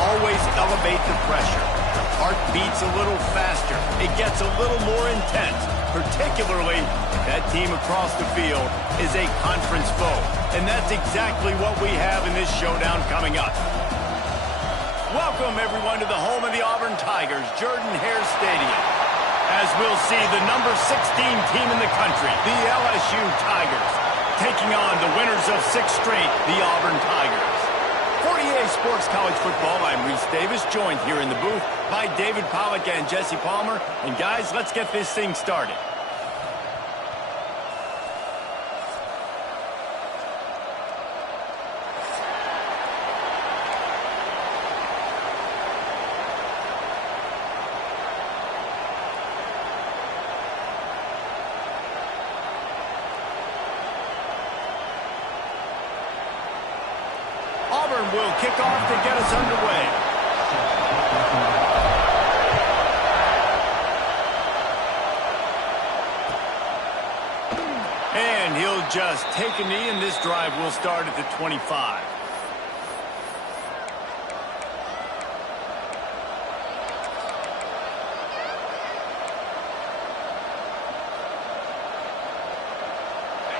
Always elevate the pressure. The heart beats a little faster. It gets a little more intense, particularly if that team across the field is a conference foe. And that's exactly what we have in this showdown coming up. Welcome, everyone, to the home of the Auburn Tigers, Jordan-Hare Stadium. As we'll see, the number 16 team in the country, the LSU Tigers, taking on the winners of 6 straight, the Auburn Tigers. For EA Sports College Football, I'm Reese Davis, joined here in the booth by David Pollack and Jesse Palmer. And guys, let's get this thing started. Auburn will kick off to get us underway. And he'll just take a knee, and this drive will start at the 25.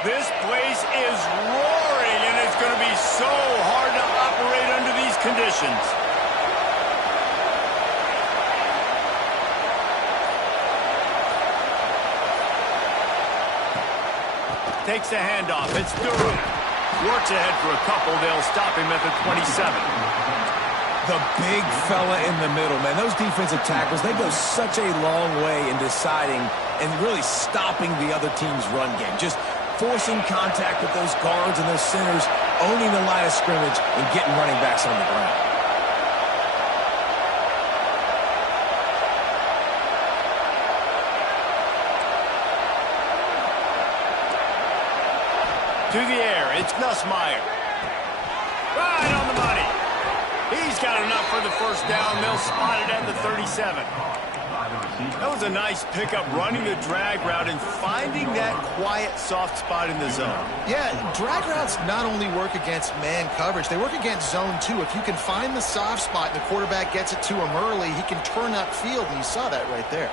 This place is roaring, and it's going to be so hard to operate under these conditions. Takes the handoff. It's Durham. Works ahead for a couple. They'll stop him at the 27. The big fella in the middle, man. Those defensive tackles, they go such a long way in deciding and really stopping the other team's run game. Just forcing contact with those guards and those centers, owning the line of scrimmage, and getting running backs on the ground. To the air, it's Nussmeier. Right on the money. He's got enough for the first down. They'll spot it at the 37. That was a nice pickup, running the drag route and finding that quiet, soft spot in the zone. Yeah, drag routes not only work against man coverage, they work against zone too. If you can find the soft spot and the quarterback gets it to him early, he can turn upfield, and you saw that right there.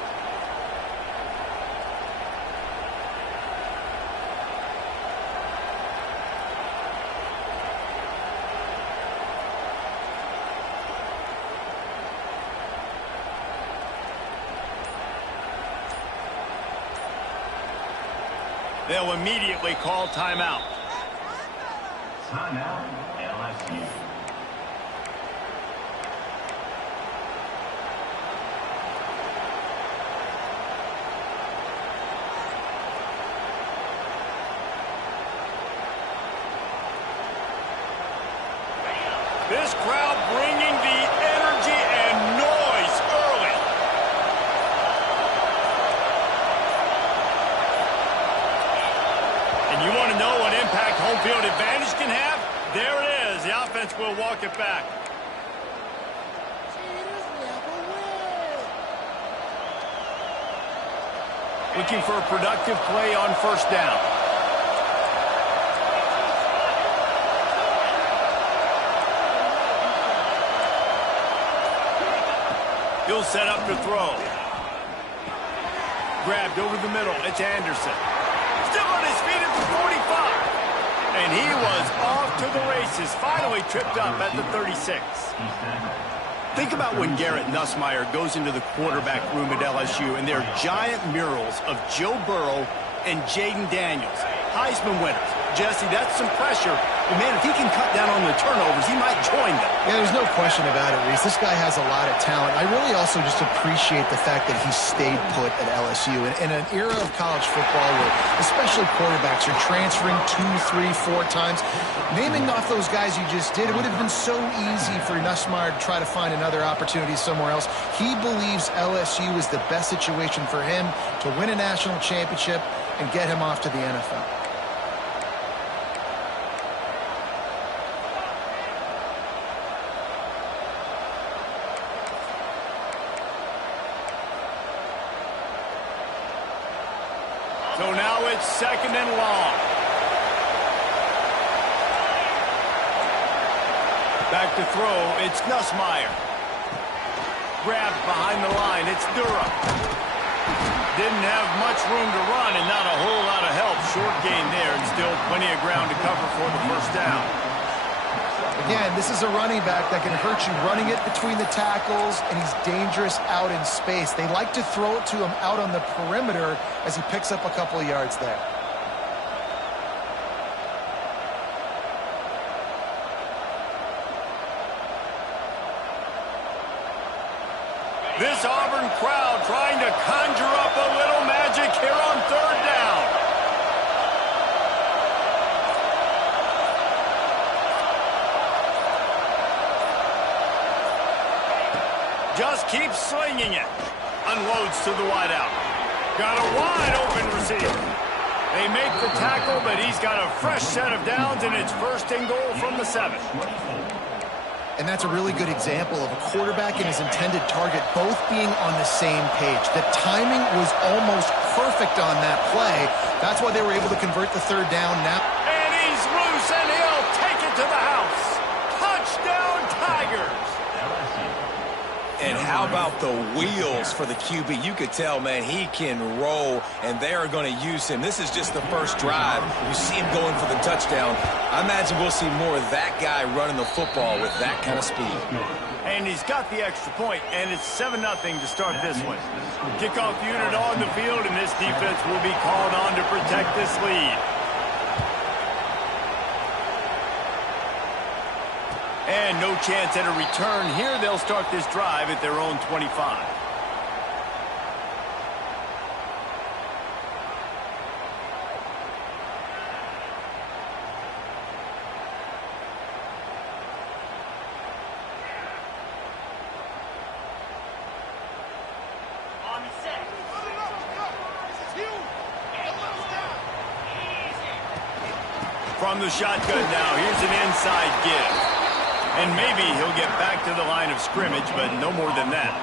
They'll immediately call timeout. Timeout, LSU. This crowd bringing the energy and noise early. And you want to know what impact home field advantage can have? There it is. The offense will walk it back. Looking for a productive play on first down. He'll set up to throw. Grabbed over the middle. It's Anderson. Still on his feet at the 45. And he was off to the races. Finally tripped up at the 36. Think about when Garrett Nussmeier goes into the quarterback room at LSU and there are giant murals of Joe Burrow and Jaden Daniels, Heisman winners. Jesse, that's some pressure And man, if he can cut down on the turnovers, he might join them. Yeah, there's no question about it, Reese. This guy has a lot of talent. I really also just appreciate the fact that he stayed put at LSU. In an era of college football where especially quarterbacks are transferring 2, 3, 4 times, naming off those guys you just did, it would have been so easy for Nussmeier to try to find another opportunity somewhere else. He believes LSU is the best situation for him to win a national championship and get him off to the NFL. So now it's 2nd and long. Back to throw, it's Nussmeier. Grabbed behind the line, it's Durham. Didn't have much room to run and not a whole lot of help. Short gain there and still plenty of ground to cover for the first down. Again, this is a running back that can hurt you running it between the tackles, and he's dangerous out in space. They like to throw it to him out on the perimeter as he picks up a couple of yards there. This Auburn crowd trying to conjure up a little magic here on 3rd down. Just keeps slinging it. Unloads to the wideout. Got a wide open receiver. They make the tackle, but he's got a fresh set of downs, and it's 1st and goal from the 7. And that's a really good example of a quarterback and his intended target both being on the same page. The timing was almost perfect on that play. That's why they were able to convert the 3rd down now. And he's loose, and he'll take it to the house. Touchdown, Tigers. And how about the wheels for the QB? You could tell, man, he can roll, and they are going to use him. This is just the first drive. You see him going for the touchdown. I imagine we'll see more of that guy running the football with that kind of speed. And he's got the extra point, and it's 7-0 to start this one. Kickoff unit on the field, and this defense will be called on to protect this lead. And no chance at a return here. They'll start this drive at their own 25. From the shotgun now, here's an inside give. And maybe he'll get back to the line of scrimmage, but no more than that.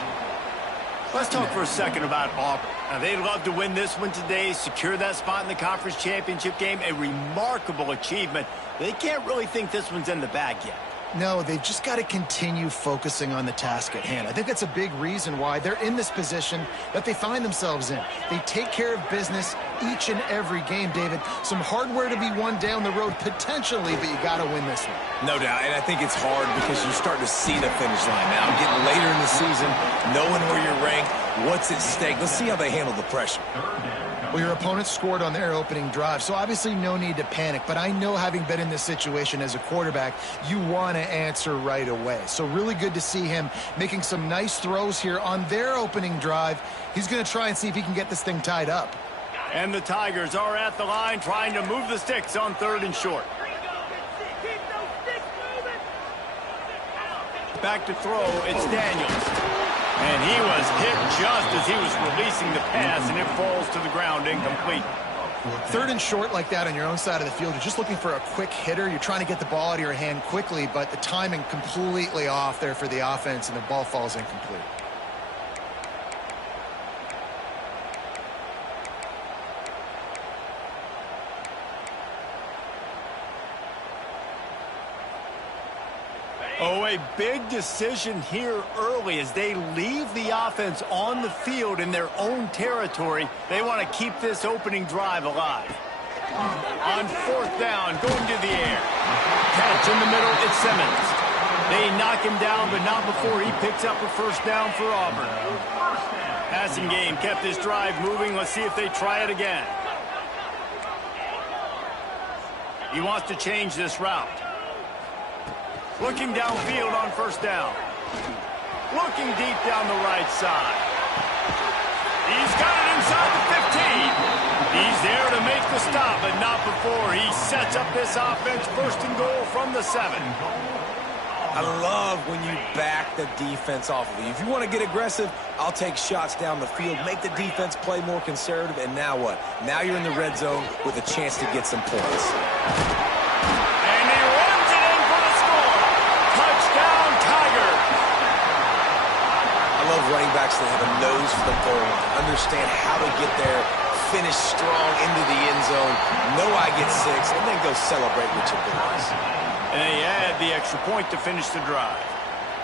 Let's talk for a second about Auburn. Now, they'd love to win this one today, secure that spot in the conference championship game. A remarkable achievement. They can't really think this one's in the bag yet. No, they've just got to continue focusing on the task at hand. I think that's a big reason why they're in this position that they find themselves in. They take care of business each and every game, David. Some hardware to be won down the road, potentially, but you got to win this one. No doubt, and I think it's hard because you start to see the finish line now. Getting later in the season, knowing where you're ranked, what's at stake. Let's see how they handle the pressure. Well, your opponent scored on their opening drive, so obviously no need to panic. But I know, having been in this situation as a quarterback, you want to answer right away. So really good to see him making some nice throws here on their opening drive. He's going to try and see if he can get this thing tied up. And the Tigers are at the line trying to move the sticks on 3rd and short. Back to throw, it's Daniels. And he was hit just as he was releasing the pass, and it falls to the ground incomplete. 3rd and short like that on your own side of the field, you're just looking for a quick hitter. You're trying to get the ball out of your hand quickly, but the timing completely off there for the offense, and the ball falls incomplete. Oh, a big decision here early as they leave the offense on the field in their own territory. They want to keep this opening drive alive. On 4th down, going to the air. Catch in the middle, it's Simmons. They knock him down, but not before he picks up a first down for Auburn. Passing game kept this drive moving. Let's see if they try it again. He wants to change this route. Looking downfield on first down. Looking deep down the right side. He's got it inside the 15. He's there to make the stop, but not before he sets up this offense first and goal from the 7. I love when you back the defense off of you. If you want to get aggressive, I'll take shots down the field, make the defense play more conservative, and now what? Now you're in the red zone with a chance to get some points. And he runs it in for the score. Touchdown, Tiger. I love running backs that have a nose for the goal, understand how to get there, finish strong into the end zone, know I get 6, and then go celebrate with your boys. And they add the extra point to finish the drive.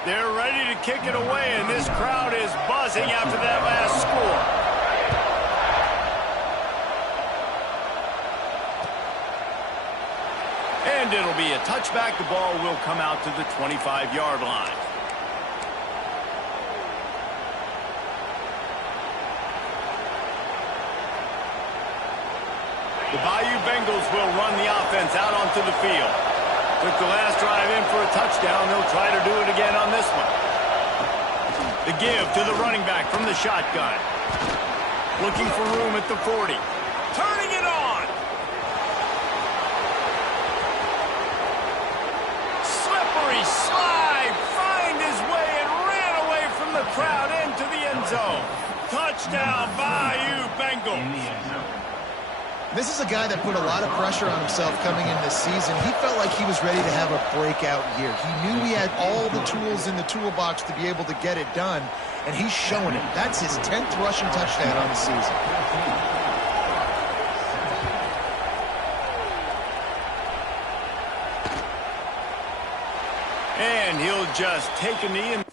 They're ready to kick it away, and this crowd is buzzing after that last score. And it'll be a touchback. The ball will come out to the 25-yard line. The Bayou Bengals will run the offense out onto the field. Took the last drive in for a touchdown. They'll try to do it again on this one. The give to the running back from the shotgun. Looking for room at the 40. Turning it on. Slippery slide. Find his way and ran away from the crowd into the end zone. Touchdown, Bayou Bengals. This is a guy that put a lot of pressure on himself coming into this season. He felt like he was ready to have a breakout year. He knew he had all the tools in the toolbox to be able to get it done, and he's showing it. That's his 10th rushing touchdown on the season. And he'll just take a knee and...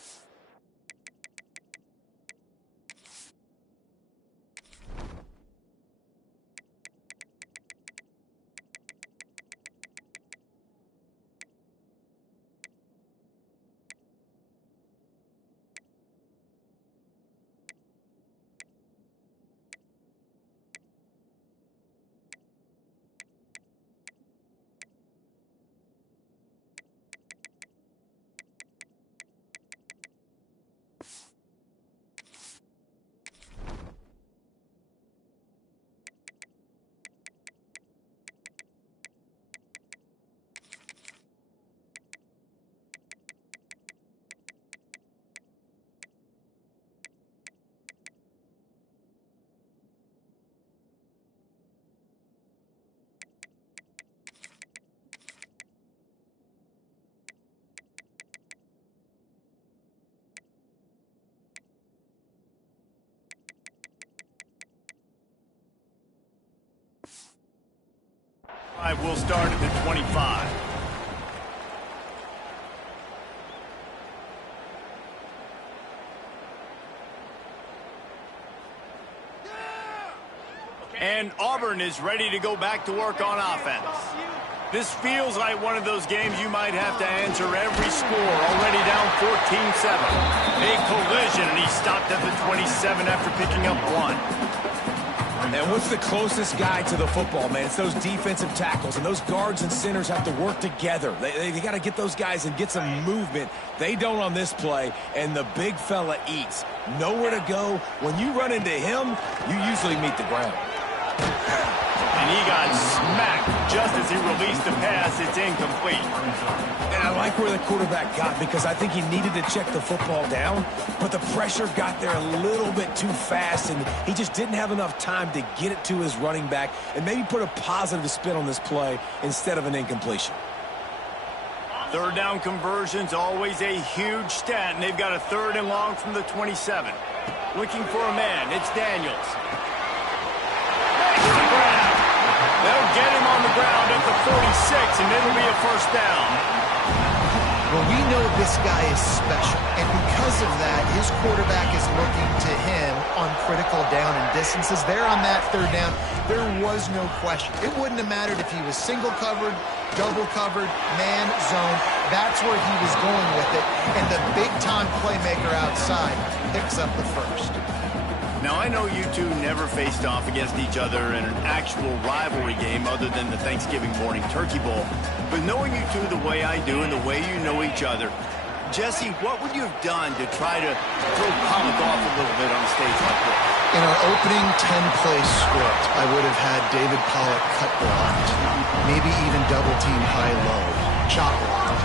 We'll start at the 25. And Auburn is ready to go back to work on offense. This feels like one of those games you might have to answer every score. Already down 14-7. A collision, and he stopped at the 27 after picking up 1. And what's the closest guy to the football, man? It's those defensive tackles, and those guards and centers have to work together. They got to get those guys and get some movement. They don't on this play, and the big fella eats. Nowhere to go. When you run into him, you usually meet the ground. And he got smacked just as he released the pass. It's incomplete. And I like where the quarterback got, because I think he needed to check the football down, but the pressure got there a little bit too fast, and he just didn't have enough time to get it to his running back and maybe put a positive spin on this play instead of an incompletion. Third down conversion's always a huge stat, and they've got a 3rd and long from the 27. Looking for a man. It's Daniels. They'll get him on the ground at the 46, and it'll be a 1st down. Well, we know this guy is special, and because of that, his quarterback is looking to him on critical down and distances. There on that 3rd down, there was no question. It wouldn't have mattered if he was single covered, double covered, man, zone. That's where he was going with it, and the big-time playmaker outside picks up the 1st. Now, I know you two never faced off against each other in an actual rivalry game other than the Thanksgiving morning Turkey Bowl. But knowing you two the way I do and the way you know each other, Jesse, what would you have done to try to throw Pollock off a little bit on a stage like this? In our opening 10-play script, I would have had David Pollock cut blocked, maybe even double-team high-low, chop blocked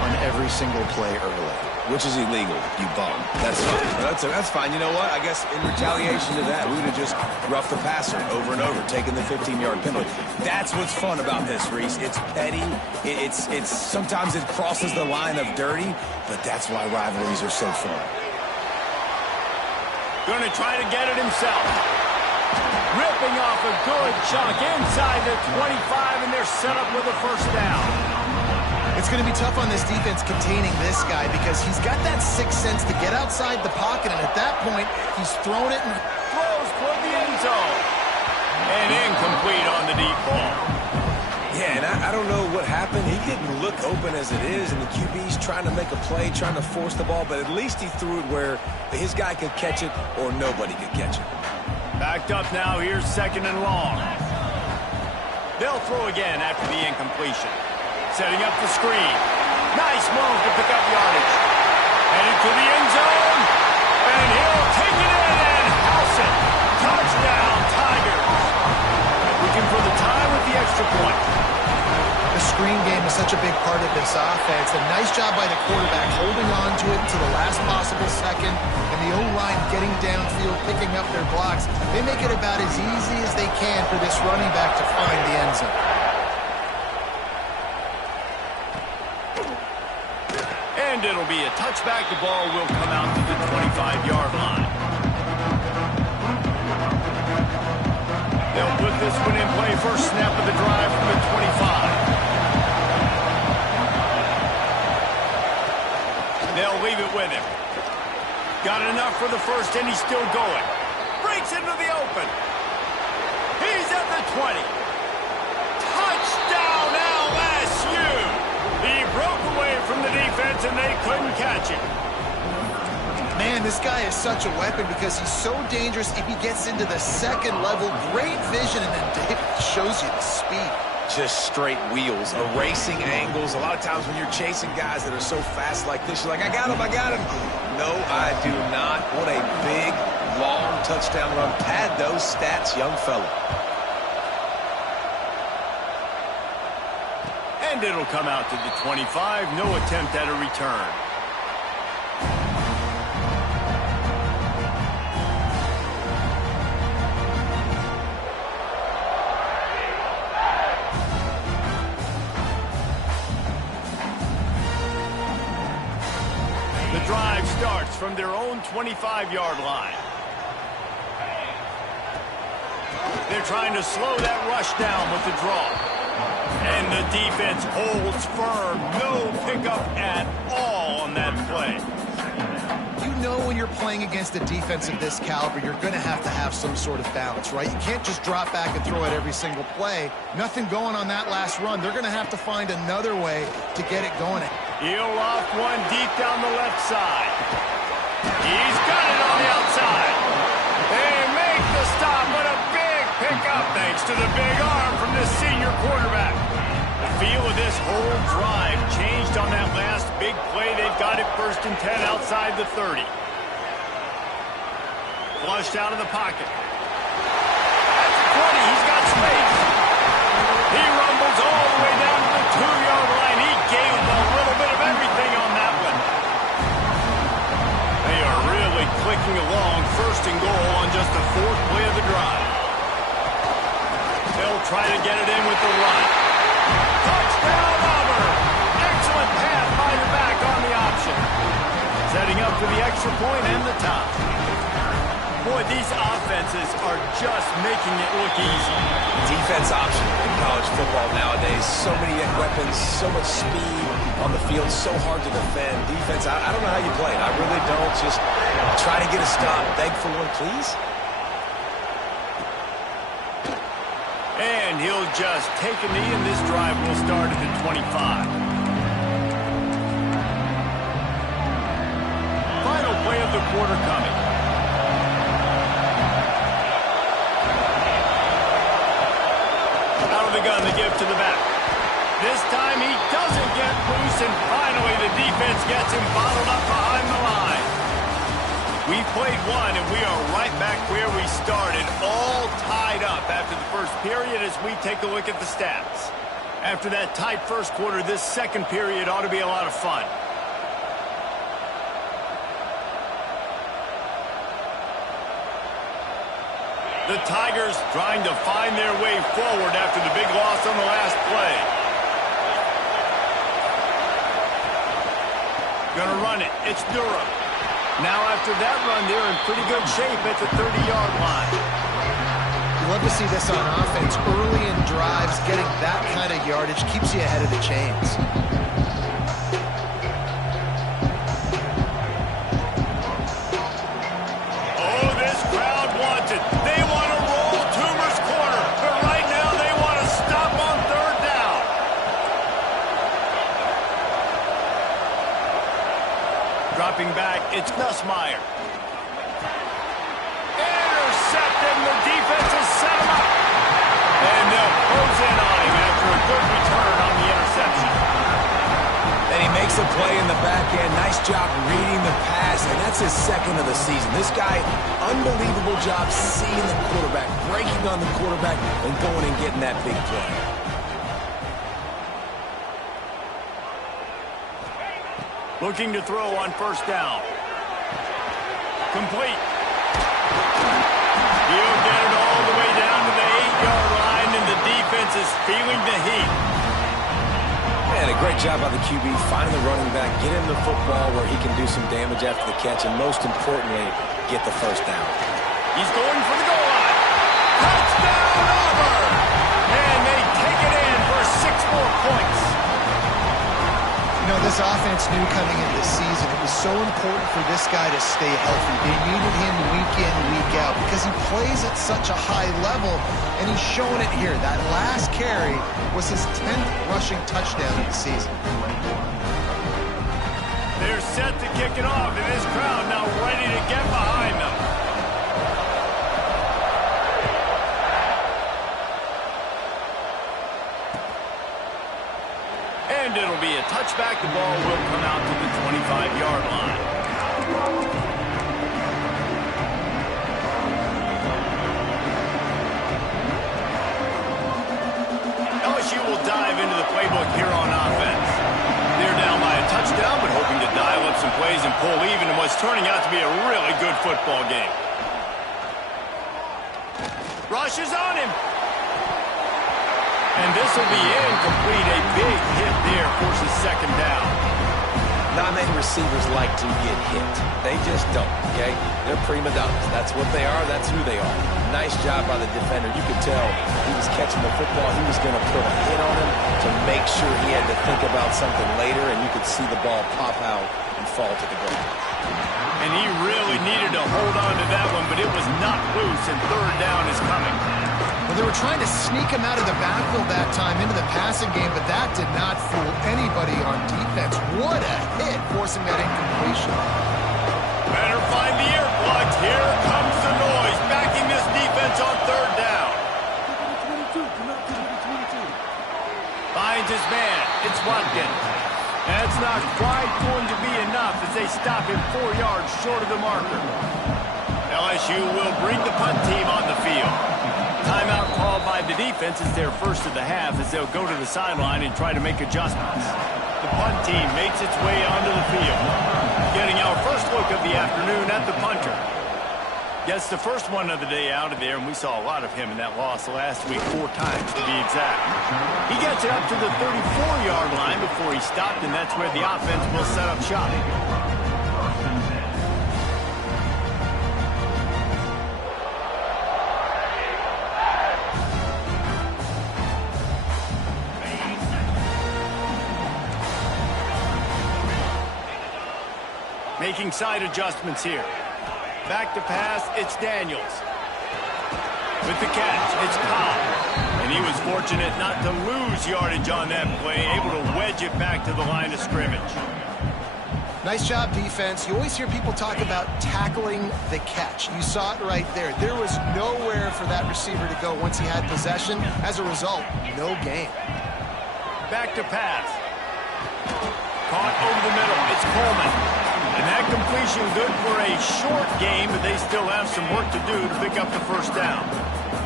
on every single play early. Which is illegal, you bum. That's fine. That's fine. You know what? I guess in retaliation to that, we would have just roughed the passer over and over, taking the 15-yard penalty. That's what's fun about this, Reese. It's petty. It's sometimes it crosses the line of dirty, but that's why rivalries are so fun. Going to try to get it himself. Ripping off a good chunk inside the 25, and they're set up with a first down. It's going to be tough on this defense containing this guy because he's got that sixth sense to get outside the pocket, and at that point, he's thrown it and throws toward the end zone. And incomplete on the deep ball. Yeah, and I don't know what happened. He didn't look open as it is, and the QB's trying to make a play, trying to force the ball, but at least he threw it where his guy could catch it or nobody could catch it. Backed up now. Here's second and long. They'll throw again after the incompletion. Setting up the screen. Nice move to pick up yardage. Headed to the end zone. And he'll take it in and house it. Touchdown, Tigers. Looking for the tie with the extra point. The screen game is such a big part of this offense. A nice job by the quarterback holding on to it to the last possible second, and the O-line getting downfield, picking up their blocks. They make it about as easy as they can for this running back to find the end zone. And it'll be a touchback. The ball will come out to the 25-yard line. They'll put this one in play. First snap of the drive from the 25. They'll leave it with him. Got enough for the first, and he's still going. Breaks into the open. He's at the 20. Touchdown, LSU! He broke away from the defense, and they couldn't catch him. Man, this guy is such a weapon because he's so dangerous if he gets into the second level. Great vision, and then David shows you the speed. Just straight wheels, erasing angles. A lot of times when you're chasing guys that are so fast like this, you're like, I got him. No, I do not. What a big, long touchdown run. Pad those stats, young fella. And it'll come out to the 25. No attempt at a return. The drive starts from their own 25-yard line. They're trying to slow that rush down with the draw. And the defense holds firm. No pickup at all on that play. You know when you're playing against a defense of this caliber, you're going to have some sort of balance, right? You can't just drop back and throw it every single play. Nothing going on that last run. They're going to have to find another way to get it going. He'll loft one deep down the left side. He's got it on the outside. They make the stop, but a big pickup thanks to the big arm from this senior quarterback. The feel of this whole drive changed on that last big play. They've got it 1st and 10 outside the 30. Flushed out of the pocket. At the 20, he's got space. He rumbles all the way down to the 2-yard line. He gave a little bit of everything on that one. They are really clicking along. 1st and goal on just the 4th play of the drive. They'll try to get it in with the run. Touchdown, Auburn! Excellent pass by the back on the option. Setting up for the extra point and the top. Boy, these offenses are just making it look easy. Defense option in college football nowadays. So many weapons, so much speed on the field, so hard to defend. Defense, I don't know how you play it. I really don't. Just try to get a stop. Beg for one, please. And he'll just take a knee, and this drive will start at the 25. Final play of the quarter coming. to the back. This time he doesn't get loose, and finally the defense gets him bottled up behind the line. We played one, and we are right back where we started, all tied up after the first period as we take a look at the stats. After that tight first quarter, this second period ought to be a lot of fun. The Tigers trying to find their way forward after the big loss on the last play. Gonna run it. It's Durham. Now after that run, they're in pretty good shape at the 30-yard line. You love to see this on offense. Early in drives, getting that kind of yardage keeps you ahead of the chains. Oh, this crowd wants it. They want to roll Toomer's corner, but right now they want to stop on third down. Dropping back, it's Nussmeier. Intercepted, and the defense has set him up. And they'll close in on him after a good return on the interception. And he makes a play in the back end. Nice job reading the pass, and that's his second of the season. This guy, unbelievable job seeing the quarterback, breaking on the quarterback, and going and getting that big play. Looking to throw on first down. Complete. He'll get it all the way down to the 8-yard line, and the defense is feeling the heat. And a great job by the QB, finding the running back, get him the football where he can do some damage after the catch, and most importantly, get the first down. He's going for the goal line. Touchdown, Auburn! And they take it in for 6 more points. You know, this offense knew coming into the season it was so important for this guy to stay healthy. They needed him week in, week out because he plays at such a high level, and he's showing it here. That last carry was his 10th rushing touchdown of the season. They're set to kick it off, and this crowd now ready to get behind them. And it'll be a touchback. The ball will come out to the 25-yard line. LSU will dive into the playbook here on offense. They're down by a touchdown, but hoping to dial up some plays and pull even in what's turning out to be a really good football game. Rush is on him. And this will be incomplete. A big hit there forces second down. Not many receivers like to get hit. They just don't, okay? They're prima donnas. That's what they are. That's who they are. Nice job by the defender. You could tell he was catching the football. He was going to put a hit on him to make sure he had to think about something later, and you could see the ball pop out and fall to the ground. And he really needed to hold on to that one, but it was not loose, and third down is coming. Well, they were trying to sneak him out of the backfield that time into the passing game, but that did not fool anybody on defense. What a hit, forcing that incompletion. Better find the earplugs. Here comes the noise, backing this defense on third down. Finds his man. It's Watkins. That's not quite going to be enough as they stop him 4 yards short of the marker. LSU will bring the punt team on the field. Timeout called by the defense is their first of the half as they'll go to the sideline and try to make adjustments. The punt team makes its way onto the field. Getting our first look of the afternoon at the punter. Gets the first one of the day out of there, and we saw a lot of him in that loss last week, 4 times to be exact. He gets it up to the 34-yard line before he stopped, and that's where the offense will set up shop. Making side adjustments here. Back to pass, it's Daniels. With the catch, it's Cobb. And he was fortunate not to lose yardage on that play, able to wedge it back to the line of scrimmage. Nice job, defense. You always hear people talk about tackling the catch. You saw it right there. There was nowhere for that receiver to go once he had possession. As a result, no gain. Back to pass. Caught over the middle. It's Coleman. And that completion good for a short game, but they still have some work to do to pick up the first down.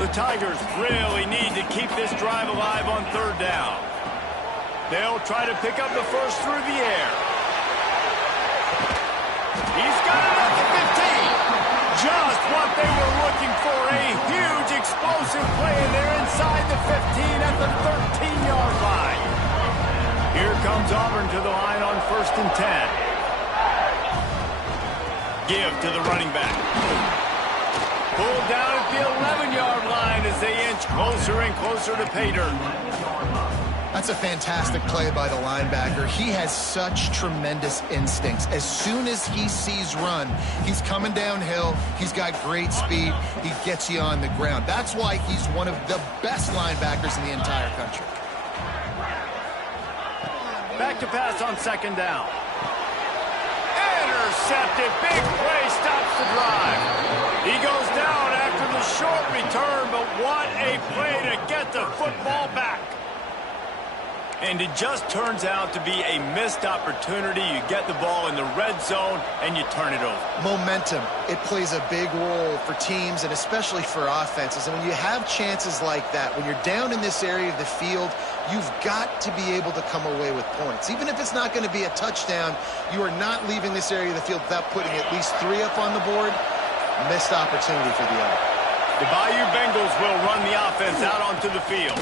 The Tigers really need to keep this drive alive on third down. They'll try to pick up the first through the air. He's got it at the 15. Just what they were looking for. A huge explosive play, and they're inside the 15 at the 13-yard line. Here comes Auburn to the line on 1st and 10. Give to the running back. Pulled down at the 11-yard line as they inch closer and closer to pay dirt. That's a fantastic play by the linebacker. He has such tremendous instincts. As soon as he sees run, he's coming downhill. He's got great speed. He gets you on the ground. That's why he's one of the best linebackers in the entire country. Back to pass on 2nd down. Intercepted. Big play stops the drive. He goes down after the short return, but what a play to get the football back. And it just turns out to be a missed opportunity. You get the ball in the red zone, and you turn it over. Momentum. It plays a big role for teams and especially for offenses. And when you have chances like that, when you're down in this area of the field, you've got to be able to come away with points. Even if it's not going to be a touchdown, you are not leaving this area of the field without putting at least 3 up on the board. Missed opportunity for the other. The Bayou Bengals will run the offense out onto the field.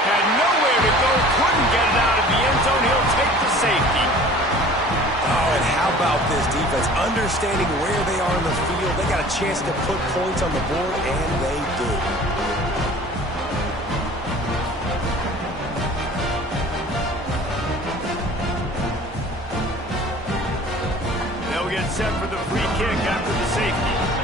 Had nowhere to go, couldn't get it out of the end zone. He'll take the safety. Oh, and how about this defense? Understanding where they are in the field. They got a chance to put points on the board, and they do. They'll get set for the free kick after the safety.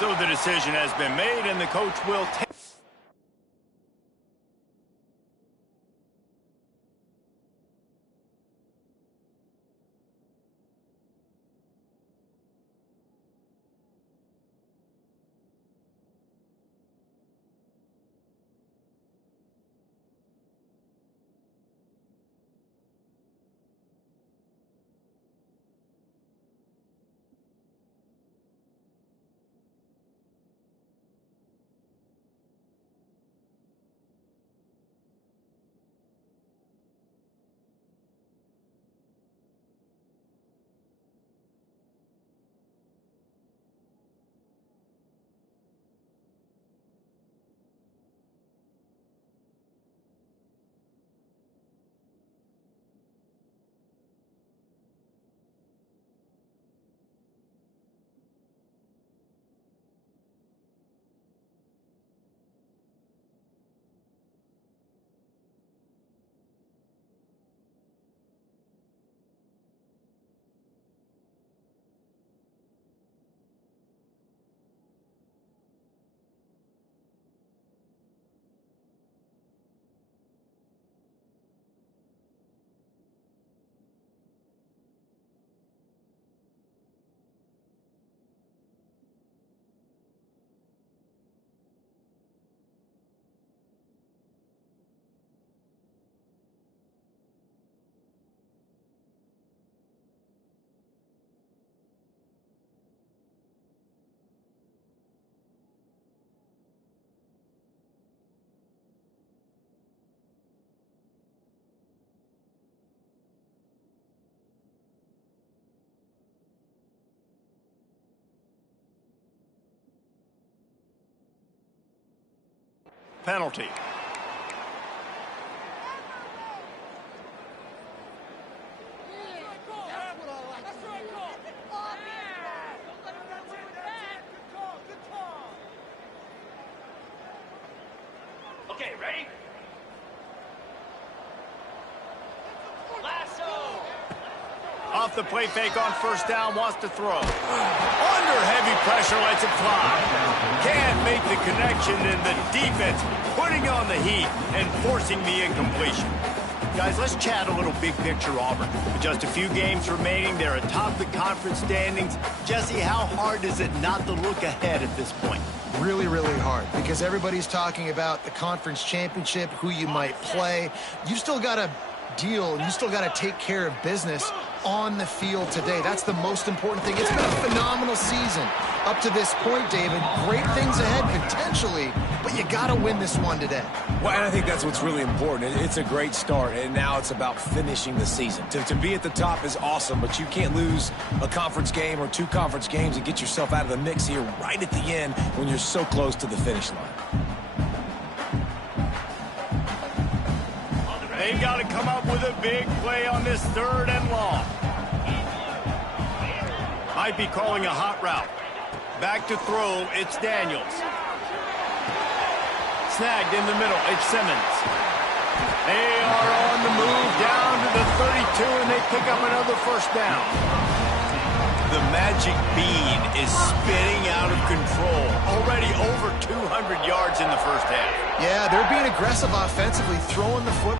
So the decision has been made, and the coach will take. Penalty. Okay, ready? Off the play fake on first down, wants to throw. Under heavy pressure, lets it fly. Can't make the connection, and the defense putting on the heat and forcing the incompletion. Guys, let's chat a little big picture Auburn. With just a few games remaining, they're atop the conference standings. Jesse, how hard is it not to look ahead at this point? Really, really hard, because everybody's talking about the conference championship, who you might play. You've still got to deal, and you still got to take care of business on the field today. That's the most important thing. It's been a phenomenal season up to this point, David. Great things ahead potentially, but you got to win this one today. Well, and I think that's what's really important. It's a great start, and now it's about finishing the season. To be at the top is awesome, but you can't lose a conference game or 2 conference games and get yourself out of the mix here right at the end when you're so close to the finish line. They've got to come up with a big play on this 3rd and long. Might be calling a hot route. Back to throw, it's Daniels. Snagged in the middle, it's Simmons. They are on the move down to the 32, and they pick up another first down. The magic bean is spinning out of control. Already over 200 yards in the first half. Yeah, they're being aggressive offensively, throwing the football.